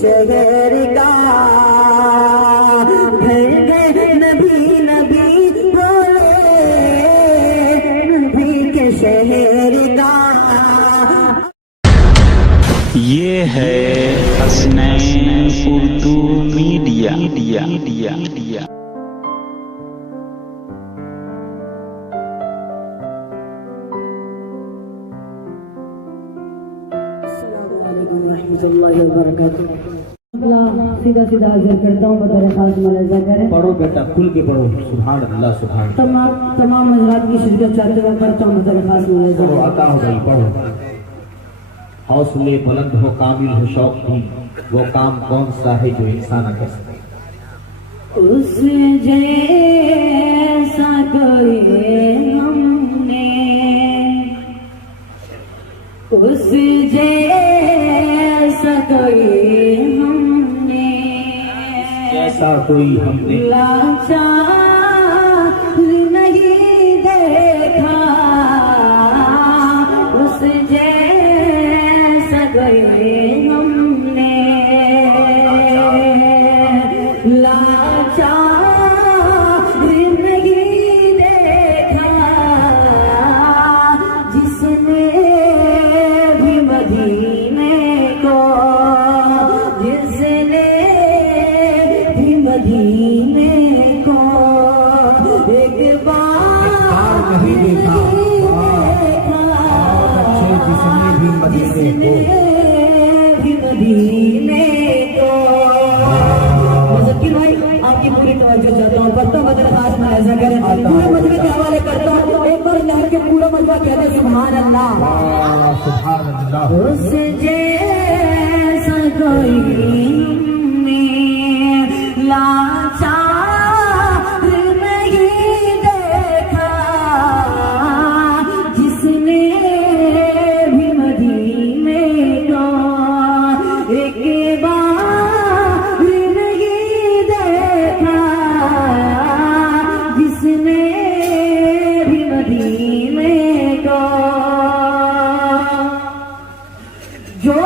شہر کا بھر گئے نبی نبی بولے نبی کے شہر کا. یہ ہے حسنین اردو میڈیا. السلام علیکم ورحمۃ اللہ وبرکاتہ. سیدھا حاضر کرتا ہوں بدر خاص ملاحظہ کریں. پڑھو بیٹا کھل کے پڑھو. سبحان اللہ سبحان اللہ. تمام حضرات کی شرکت چاہتے ہوئے کرتا ہوں بدر خاص ملاحظہ پڑھو. آتا ہو بھائی پڑھو. حوصلے بلند ہو کامل ہو شوق بھی وہ کام کون سا ہے جو انسان نہ کر سکے. اس جیسا کوئی ہم نے اس جیسا کوئی ہم نے ایسا کوئی ہم نے لاچار نہیں دیکھا. اس جیسا کوئی ہم نے لاچار نہیں دیکھا جس نے بھی مدینے کو جس نے بھی مدینے کو ایک بار نہیں دیکھا. جس نے بھی مدینے کو. مذکر بھائی آپ کی پوری توجہ چاہتا ہوں. پڑھتا ہوں بدر خاص میں ایسا کریں. پورے مجمع کے حوالے کرتا ہوں. ایک بار لہر کے پورا مجمع کہتے ہیں سبحان اللہ سبحان اللہ. اس جیسا کوئی لاچار نہیں دیکھا جس نے بھی مدینے کو ایک بار نہیں دیکھا جس نے بھی مدینے کو. جو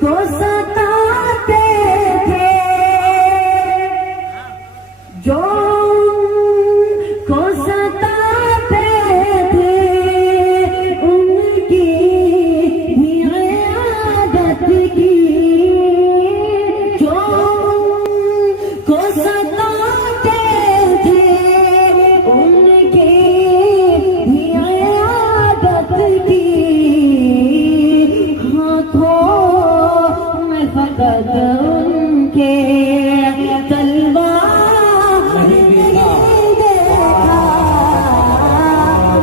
کو ستاتے تھے جو کو ستاتے تھے ان کی بھی عیادت کی. جو کو ستاتے تھے ان کی بھی عیادت کی. ہاتھوں میں فقط ان کے تلوار نہیں دیکھا.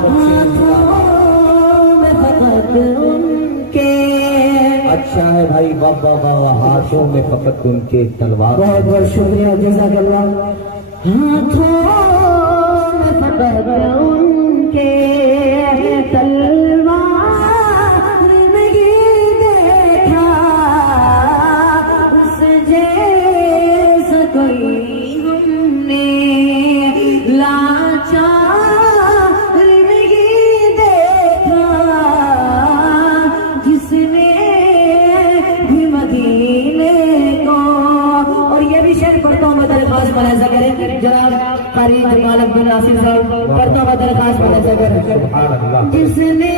ہاتھوں میں فقط ان کے. اچھا ہے بھائی. بابا بابا ہاتھوں میں فقط ان کے تلوار. بہت بہت شکریہ جزاک اللہ. ہاتھوں میں فقط ان کے تلوار نہیں دیکھا. اس جیسا کوئی ہم نے لاچار نہیں دیکھا جس نے بھی مدینے کو. اور یہ بھی شعر پڑھتا ہوں بدر خاص ملاحظہ کریں. جناب قاری جمال عبد الناصر صاحب پڑھتا ہوں بدر خاص ملاحظہ کریں. سبحان اللہ. جس نے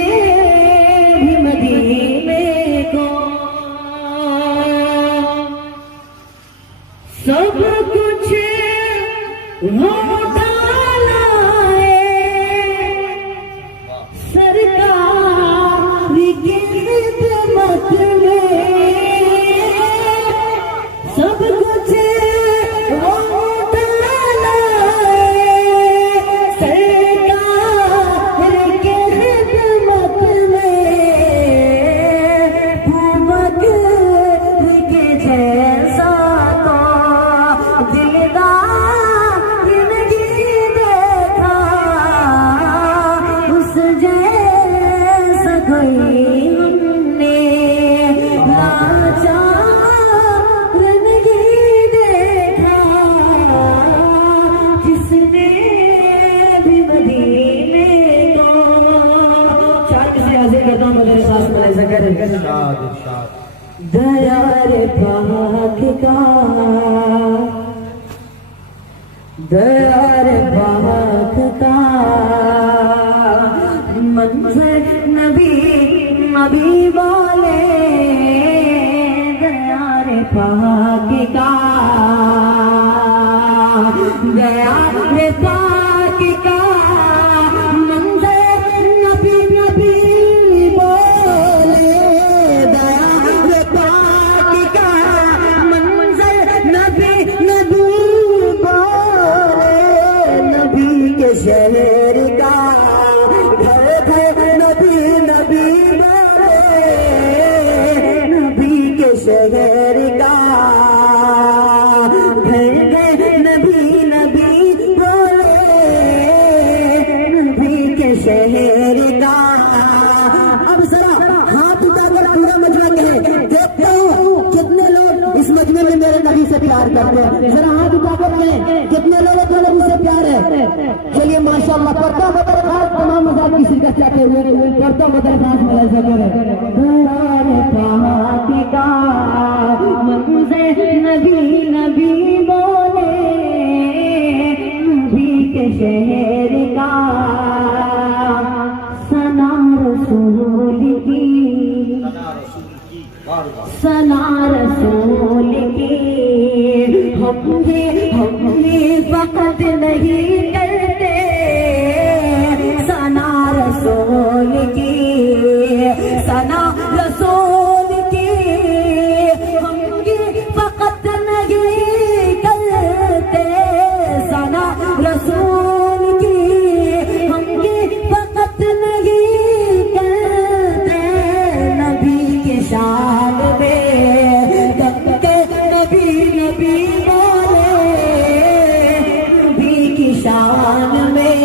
بھی مدینے کو سب کچھ وہ ڈالا ہے سرکار کی خدمت میں. سب کچھ وہ ڈالا ہے سرکار کی خدمت میں. بھومک کے جیسا تو دلدار نہیں دیکھا. اس جیسا کوئی ہم نے لاچار نہیں دیکھا جس نے بھی مدینے کو. چار کسی حاضر کرتا ہوں مگر ساس ملاحظہ کریں. ارشاد ارشاد. دیار پاک کا دیار پاک کا منظر نبی نبی والے دیار پاک کا دیار پاک کا منظر نبی نبی بولے دیار پاک کا منظر نبی نبی بولے نبی کے شہر کا گھر گھر نبی نبی بولے نبی کے شہر کا گھر گھر نبی نبی بولے نبی کے شہر کا. اب ذرا ہاتھ اٹھا کر پورا مجمع کہے دیکھتا ہوں کتنے لوگ اس مجمع میں میرے نبی سے پیار کرتے ہیں. ذرا ہاتھ اٹھا کر کہیں کتنے لوگوں کو نبی سے پیار ہے. چلیے ماشاء اللہ پردہ بدر خاص تمام مذاہب کی شرکت چاہتے ہوئے پردہ بدر خاص ملاحظہ کریں. دیار پاک کا منظر نبی نبی بولے نبی کے شہر کا ثنا رسول کی ثنا رسول کی ہم بھی فقط نہیں کرتے ثنا رسول کی ثنا رسول کی ہم بھی فقط نہیں کرتے ثنا رسول کی ہم بھی فقط نہیں کرتے نبی کی شان میں جب کے نبی نبی بولے نبی کی شان میں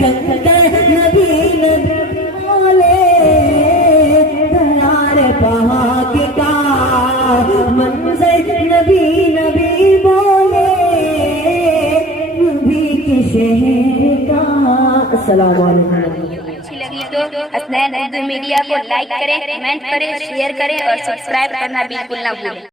جب کے نبی نبی بولے دیار پاک کا منظر نبی نبی بولے نبی کے شہر کا. السلام علیکم. اچھی لگی تو حسنین اردو میڈیا کو لائک کریں، کمنٹ کریں، شیئر کریں اور سبسکرائب کرنا بالکل نہ بھولیں.